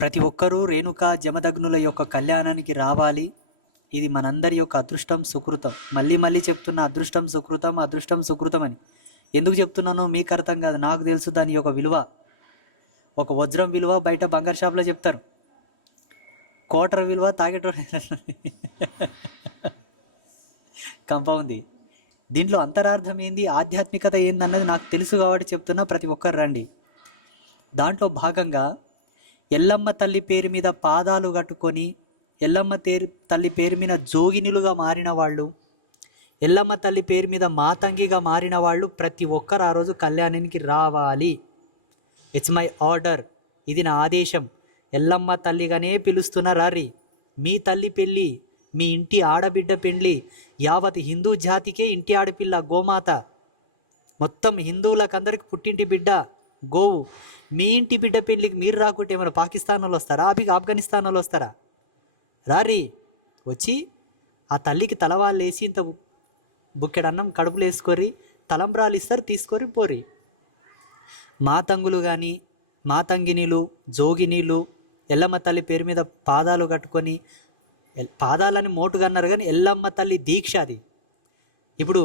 ప్రతి ఒక్కరూ రేణుకా జమదగ్నుల యొక్క కళ్యాణానికి రావాలి. ఇది మనందరి యొక్క అదృష్టం, సుకృతం. మళ్ళీ మళ్ళీ చెప్తున్న అదృష్టం సుకృతం, అదృష్టం సుకృతం అని. ఎందుకు చెప్తున్నానో మీకు అర్థం కాదు, నాకు తెలుసు దాని యొక్క విలువ. ఒక వజ్రం విలువ బయట బంగారు షాప్లో చెప్తారు, కోటర్ విలువ తాగేటో కంప ఉంది. దీంట్లో అంతరార్థం ఏంది, ఆధ్యాత్మికత ఏందన్నది నాకు తెలుసు కాబట్టి చెప్తున్నా. ప్రతి ఒక్కరు రండి. దాంట్లో భాగంగా ఎల్లమ్మ తల్లి పేరు మీద పాదాలు కట్టుకొని, ఎల్లమ్మ తల్లి పేరు మీద జోగినులుగా మారిన వాళ్ళు, ఎల్లమ్మ తల్లి పేరు మీద మాతంగిగా మారిన వాళ్ళు ప్రతి ఒక్కరు ఆ రోజు కళ్యాణానికి రావాలి. ఇట్స్ మై ఆర్డర్, ఇది నా ఆదేశం. ఎల్లమ్మ తల్లిగానే పిలుస్తున్న రారి. మీ తల్లి పెళ్ళి, మీ ఇంటి ఆడబిడ్డ పెళ్ళి, యావత్ హిందూ జాతికే ఇంటి ఆడపిల్ల గోమాత. మొత్తం హిందువులకందరికి పుట్టింటి బిడ్డ గోవు. మీ ఇంటి బిడ్డ పెళ్ళికి మీరు రాకుంటే ఏమైనా పాకిస్తాన్ వాళ్ళు వస్తారా, ఆఫ్ఘనిస్తాన్ వాళ్ళు వస్తారా? రారి, వచ్చి ఆ తల్లికి తలవాళ్ళు వేసి ఇంత బుక్కెడన్నం కడుపులు వేసుకొని తలంబ్రాలు ఇస్తారు, తీసుకొని పోరి. మాతంగులు కానీ, మాతంగినీలు, జోగినీలు ఎల్లమ్మ తల్లి పేరు మీద పాదాలు కట్టుకొని, పాదాలని మోటుగా అన్నారు కానీ ఎల్లమ్మ తల్లి దీక్ష అది. ఇప్పుడు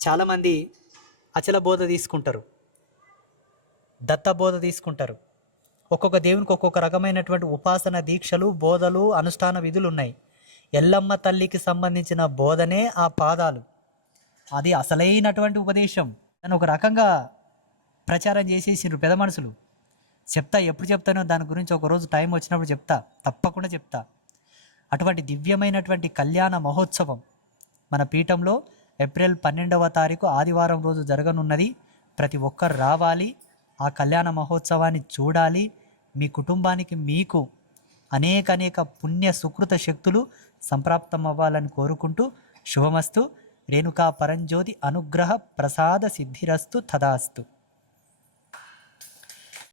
చాలామంది అచల బోధ తీసుకుంటారు, దత్తబోధ తీసుకుంటారు. ఒక్కొక్క దేవునికి ఒక్కొక్క రకమైనటువంటి ఉపాసన దీక్షలు, బోధలు, అనుష్ఠాన విధులు ఉన్నాయి. ఎల్లమ్మ తల్లికి సంబంధించిన బోధనే ఆ పాదాలు. అది అసలైనటువంటి ఉపదేశం. దాన్ని ఒక రకంగా ప్రచారం చేసేసిండ్రు పెద్ద మనుషులు. చెప్తా, ఎప్పుడు చెప్తానో దాని గురించి ఒకరోజు టైం వచ్చినప్పుడు చెప్తా, తప్పకుండా చెప్తా. అటువంటి దివ్యమైనటువంటి కళ్యాణ మహోత్సవం మన పీఠంలో ఏప్రిల్ 12వ తారీఖు ఆదివారం రోజు జరగనున్నది. ప్రతి ఒక్కరు రావాలి, ఆ కళ్యాణ మహోత్సవాన్ని చూడాలి. మీ కుటుంబానికి మీకు అనేక పుణ్య సుకృత శక్తులు సంప్రాప్తం అవ్వాలని కోరుకుంటూ, శుభమస్తు. రేణుకా పరంజ్యోతి అనుగ్రహ ప్రసాద సిద్ధిరస్తు తదాస్తు.